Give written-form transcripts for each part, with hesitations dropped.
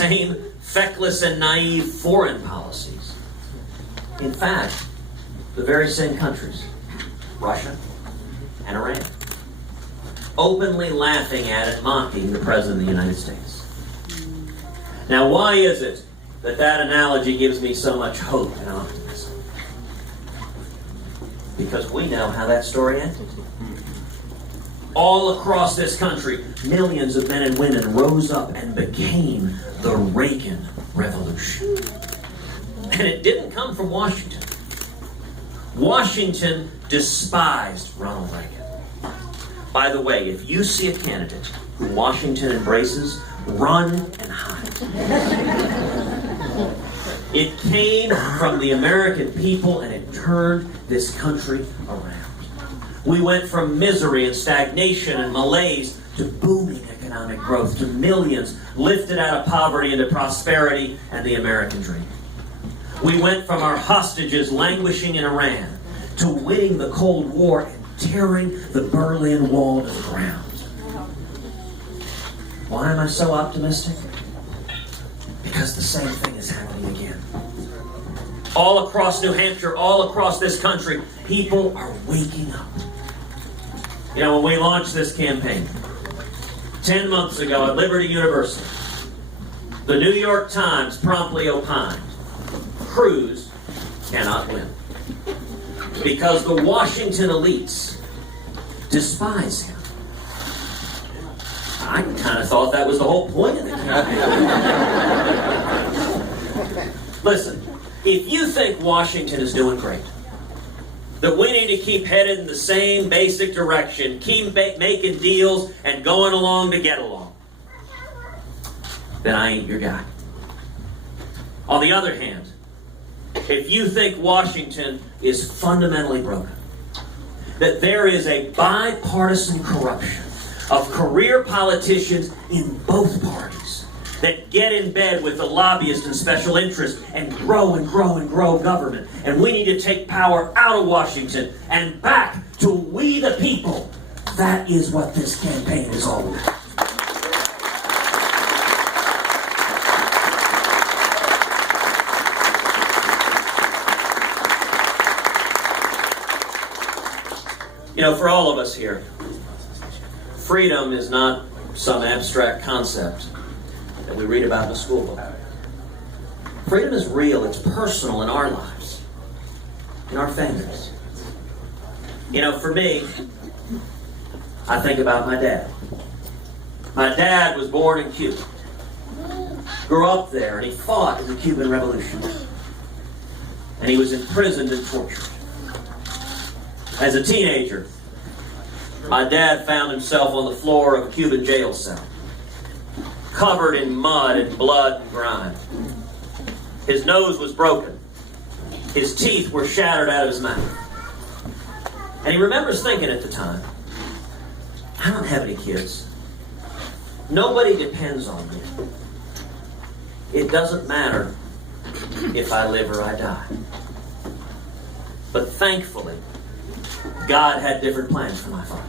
same feckless and naive foreign policies. In fact, the very same countries, Russia and Iran, openly laughing at and mocking the President of the United States. Now, why is it that that analogy gives me so much hope and optimism? Because we know how that story ended. All across this country, millions of men and women rose up and became the Reagan Revolution. And it didn't come from Washington. Washington despised Ronald Reagan. By the way, if you see a candidate who Washington embraces, run and hide. It came from the American people, and it turned this country around. We went from misery and stagnation and malaise to booming economic growth, to millions lifted out of poverty into prosperity and the American dream. We went from our hostages languishing in Iran to winning the Cold War and tearing the Berlin Wall to the ground. Why am I so optimistic? Because the same thing is happening again. All across New Hampshire, all across this country, people are waking up. You know, when we launched this campaign 10 months ago at Liberty University, the New York Times promptly opined, Cruz cannot win. Because the Washington elites despise him. I kind of thought that was the whole point of the campaign. Listen, if you think Washington is doing great, that we need to keep headed in the same basic direction, keep making deals and going along to get along, then I ain't your guy. On the other hand, if you think Washington is fundamentally broken, that there is a bipartisan corruption of career politicians in both parties that get in bed with the lobbyists and special interests and grow and grow and grow government, and we need to take power out of Washington and back to we the people, that is what this campaign is all about. You know, for all of us here, freedom is not some abstract concept that we read about in a school book. Freedom is real, it's personal in our lives, in our families. You know, for me, I think about my dad. My dad was born in Cuba, grew up there, and he fought in the Cuban Revolution. And he was imprisoned and tortured. As a teenager, my dad found himself on the floor of a Cuban jail cell, covered in mud and blood and grime. His nose was broken. His teeth were shattered out of his mouth. And he remembers thinking at the time, I don't have any kids. Nobody depends on me. It doesn't matter if I live or I die. But thankfully, God had different plans for my father.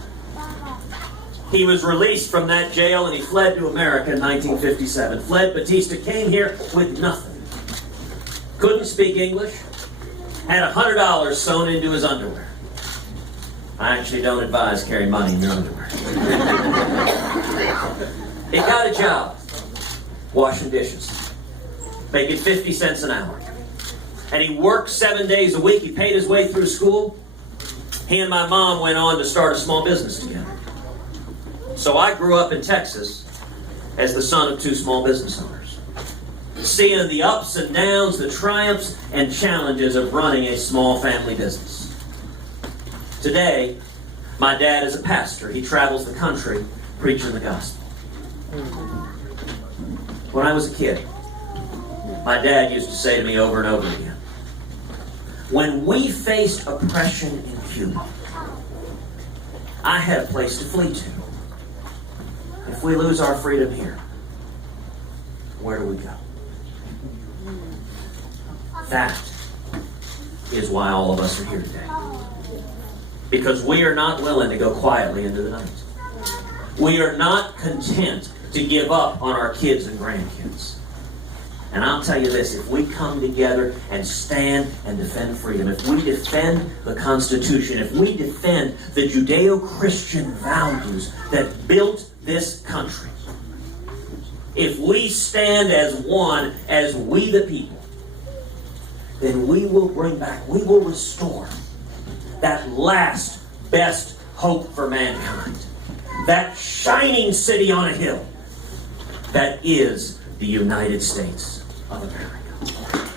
He was released from that jail and he fled to America in 1957. Fled Batista, came here with nothing. Couldn't speak English. Had $100 sewn into his underwear. I actually don't advise carrying money in your underwear. He got a job washing dishes, making 50 cents an hour. And he worked 7 days a week. He paid his way through school. He and my mom went on to start a small business together. So I grew up in Texas as the son of two small business owners, seeing the ups and downs, the triumphs and challenges of running a small family business. Today, my dad is a pastor. He travels the country preaching the gospel. When I was a kid, my dad used to say to me over and over again, when we faced oppression in Cuba, I had a place to flee to. If we lose our freedom here, where do we go? That is why all of us are here today. Because we are not willing to go quietly into the night. We are not content to give up on our kids and grandkids. And I'll tell you this, if we come together and stand and defend freedom, if we defend the Constitution, if we defend the Judeo-Christian values that built this country, if we stand as one, as we the people, then we will bring back, we will restore that last best hope for mankind. That shining city on a hill that is the United States of America.